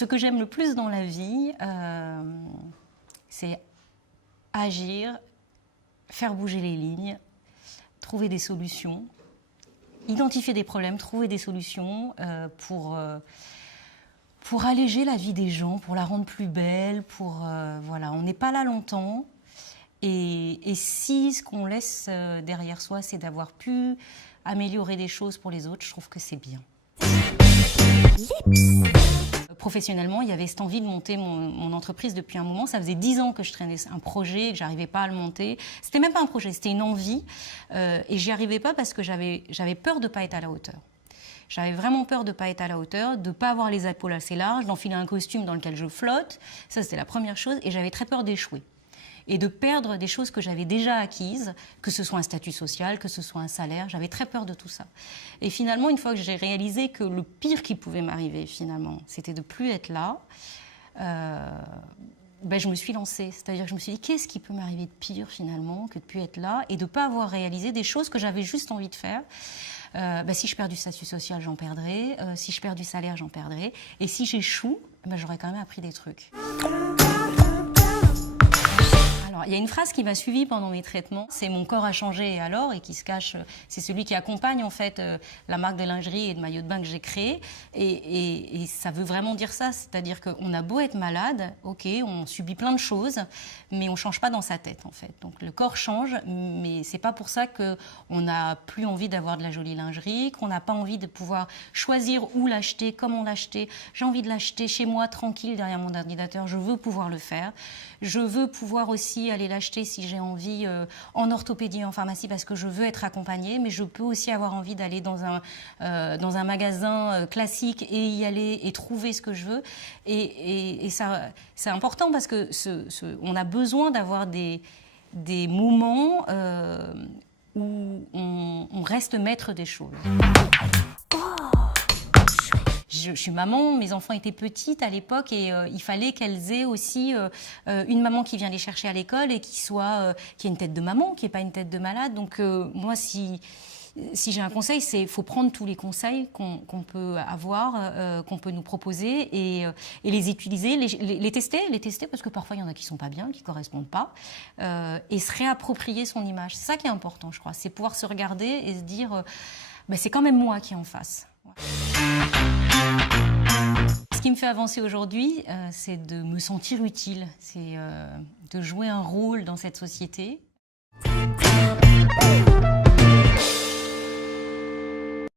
ce que j'aime le plus dans la vie, c'est agir, faire bouger les lignes, trouver des solutions, identifier des problèmes, trouver des solutions pour alléger la vie des gens, pour la rendre plus belle, voilà, on n'est pas là longtemps. Et si ce qu'on laisse derrière soi, c'est d'avoir pu améliorer des choses pour les autres, je trouve que c'est bien. Professionnellement, il y avait cette envie de monter mon entreprise depuis un moment. Ça faisait 10 ans que je traînais un projet et que j'arrivais pas à le monter. C'était même pas un projet, c'était une envie. Et j'y arrivais pas parce que j'avais peur de pas être à la hauteur. J'avais vraiment peur de pas être à la hauteur, de pas avoir les épaules assez larges, d'enfiler un costume dans lequel je flotte. Ça, c'était la première chose. Et j'avais très peur d'échouer. Et de perdre des choses que j'avais déjà acquises, que ce soit un statut social, que ce soit un salaire. J'avais très peur de tout ça. Et finalement, une fois que j'ai réalisé que le pire qui pouvait m'arriver, finalement, c'était de plus être là, je me suis lancée. C'est-à-dire que je me suis dit, qu'est-ce qui peut m'arriver de pire, finalement, que de plus être là et de ne pas avoir réalisé des choses que j'avais juste envie de faire. Si je perds du statut social, j'en perdrai. Si je perds du salaire, j'en perdrai. Et si j'échoue, j'aurais quand même appris des trucs. Alors, il y a une phrase qui m'a suivie pendant mes traitements, c'est « Mon corps a changé et alors ?» et qui se cache, c'est celui qui accompagne en fait la marque de lingerie et de maillot de bain que j'ai créée. Et ça veut vraiment dire ça, c'est-à-dire qu'on a beau être malade, ok, on subit plein de choses, mais on ne change pas dans sa tête en fait. Donc le corps change, mais c'est pas pour ça qu'on n'a plus envie d'avoir de la jolie lingerie, qu'on n'a pas envie de pouvoir choisir où l'acheter, comment l'acheter. J'ai envie de l'acheter chez moi, tranquille, derrière mon ordinateur, je veux pouvoir le faire. Je veux pouvoir aussi aller l'acheter si j'ai envie en orthopédie, en pharmacie, parce que je veux être accompagnée, mais je peux aussi avoir envie d'aller dans un magasin classique et y aller et trouver ce que je veux. Et ça, c'est important parce que on a besoin d'avoir des moments où on reste maître des choses. Je suis maman, mes enfants étaient petites à l'époque et il fallait qu'elles aient aussi une maman qui vient les chercher à l'école et qui ait une tête de maman, qui n'ait pas une tête de malade. Donc moi, si j'ai un conseil, c'est qu'il faut prendre tous les conseils qu'on peut avoir, qu'on peut nous proposer et les utiliser, les tester parce que parfois il y en a qui ne sont pas bien, qui ne correspondent pas, et se réapproprier son image. C'est ça qui est important, je crois. C'est pouvoir se regarder et se dire c'est quand même moi qui est en face. Ce qui me fait avancer aujourd'hui, c'est de me sentir utile, c'est de jouer un rôle dans cette société.